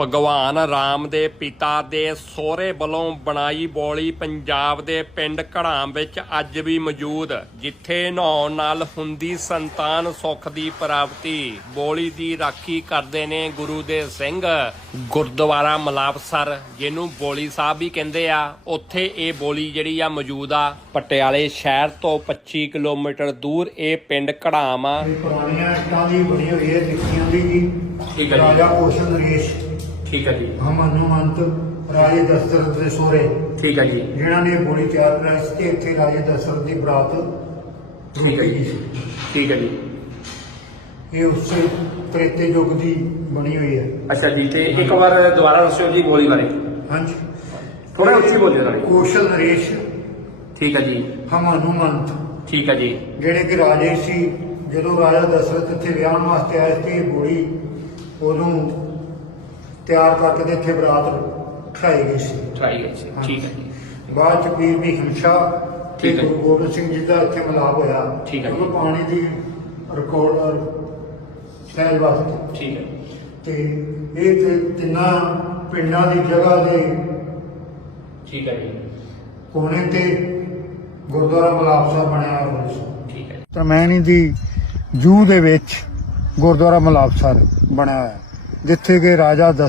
ਭਗਵਾਨ ਰਾਮ ਦੇ ਪਿਤਾ ਦੇ ਸਹੁਰੇ ਵੱਲੋਂ ਬਣਾਈ ਬੋਲੀ ਪੰਜਾਬ ਦੇ ਪਿੰਡ ਘੜਾਮ ਵਿੱਚ ਅੱਜ ਵੀ ਮੌਜੂਦ ਜਿੱਥੇ ਨਹਾਉਣ ਨਾਲ ਹੁੰਦੀ ਸੰਤਾਨ ਸੁੱਖ ਦੀ ਪ੍ਰਾਪਤੀ। ਬੋਲੀ ਦੀ ਰਾਖੀ ਕਰਦੇ ਨੇ ਗੁਰੂ ਦੇ ਸਿੰਘ ਗੁਰਦੁਆਰਾ ਮਲਾਪਸਰ ਜਿਹਨੂੰ ਬੋਲੀ ਸਾਹਿਬ ਵੀ ਕਹਿੰਦੇ ਆ। ਉੱਥੇ ਇਹ ਬੋਲੀ ਜਿਹੜੀ ਆ ਮੌਜੂਦ ਆ ਪਟਿਆਲੇ ਸ਼ਹਿਰ ਤੋਂ 25 ਕਿਲੋਮੀਟਰ ਦੂਰ ਇਹ ਪਿੰਡ ਘੜਾਮ ਆ ਪੁਰਾਣੀਆਂ ਇੱਟਾਂ ਦੀ ਬਣੀ ਹੋਈ ਹੈ ਨਿੱਕੀਆਂ ਦੀ ਜੀ ਠੀਕ ਹੈ। ਰਾਜਾ ਨਰੇਸ਼। ਠੀਕ ਹੈ ਜੀ। ਹਮਨੂਮੰਤ ਰਾਜੇ ਦਸ਼ਰਥ ਦੇ ਸੋਹਰੇ। ਠੀਕ ਹੈ ਜੀ। ਜਿਨ੍ਹਾਂ ਨੇ ਇਹ ਬੋਲੀ ਤਿਆਰ ਕਰਾਈ ਸੀ ਤੇ ਇੱਥੇ ਰਾਜੇ ਦਸ਼ਰਥ ਦੀ ਬਰਾਤ ਠੀਕ ਹੈ ਰੁਕੀ ਜੀ। ਸੀ। ਠੀਕ ਹੈ ਜੀ। ਇਹ ਉਸੇ ਤ੍ਰੇਤੇ ਯੁੱਗ ਦੀ ਬਣੀ ਹੋਈ ਹੈ। ਅੱਛਾ ਜੀ ਤੇ ਇੱਕ ਵਾਰ ਦੁਬਾਰਾ ਦੱਸਿਓ ਜੀ ਬੋਲੀ ਬਾਰੇ। ਹਾਂਜੀ। ਥੋੜ੍ਹਾ ਉੱਚੀ ਬੋਲਿਓ ਨਾਲੇ। ਕੌਸ਼ਲ ਨਰੇਸ਼ ਠੀਕ ਹੈ ਜੀ। ਹਮਨੂਮੰਤ ਠੀਕ ਹੈ ਜੀ। ਜਿਹੜੇ ਕਿ ਰਾਜੇ ਸੀ ਜਦੋਂ ਰਾਜਾ ਦਸ਼ਰਥ ਇੱਥੇ ਵਿਆਹਣ ਵਾਸਤੇ ਆਏ ਸੀ ਇਹ ਬੋਲੀ ਉਦੋਂ ਤਿਆਰ ਕਰਕੇ ਤੇ ਇੱਥੇ ਬਰਾਤ ਖਾਈ ਗਈ ਸੀ। ਟਰਾਈ ਹੈ ਜੀ ਠੀਕ ਹੈ ਜੀ। ਬਾਅਦ ਚ ਪੀਰ ਦੀ ਹਮਸ਼ਾ ਤੇ ਠੀਕ ਹੈ। ਗੁਰੂ ਗੋਬਿੰਦ ਸਿੰਘ ਜੀ ਦਾ ਇੱਥੇ ਮਿਲਾਪ ਹੋਇਆ। ਠੀਕ ਹੈ ਜੀ। ਉਦੋਂ ਪਾਣੀ ਦੀ ਰਿਕਾਰਡ ਸਹਿਜ ਵਾਸਤੇ। ਠੀਕ ਹੈ। ਤੇ ਇਹ ਤੇ ਤਿੰਨਾਂ ਪਿੰਡਾਂ ਦੀ ਜਗ੍ਹਾ ਦੇ ਠੀਕ ਹੈ ਜੀ। ਕੋਨੇ ਤੇ ਗੁਰਦੁਆਰਾ ਮਲਾਪ ਸਾਹਿਬ ਬਣਿਆ ਹੋਇਆ ਸੀ। ਠੀਕ ਹੈ ਤਰਮੈਣੀ ਦੀ ਜੂਹ ਦੇ ਵਿੱਚ ਗੁਰਦੁਆਰਾ ਮਲਾਪ ਸਾਹਿਬ ਬਣਿਆ ਹੋਇਆ ਜਿੱਥੇ ਕਿ ਰਾਜਾ ਦਸ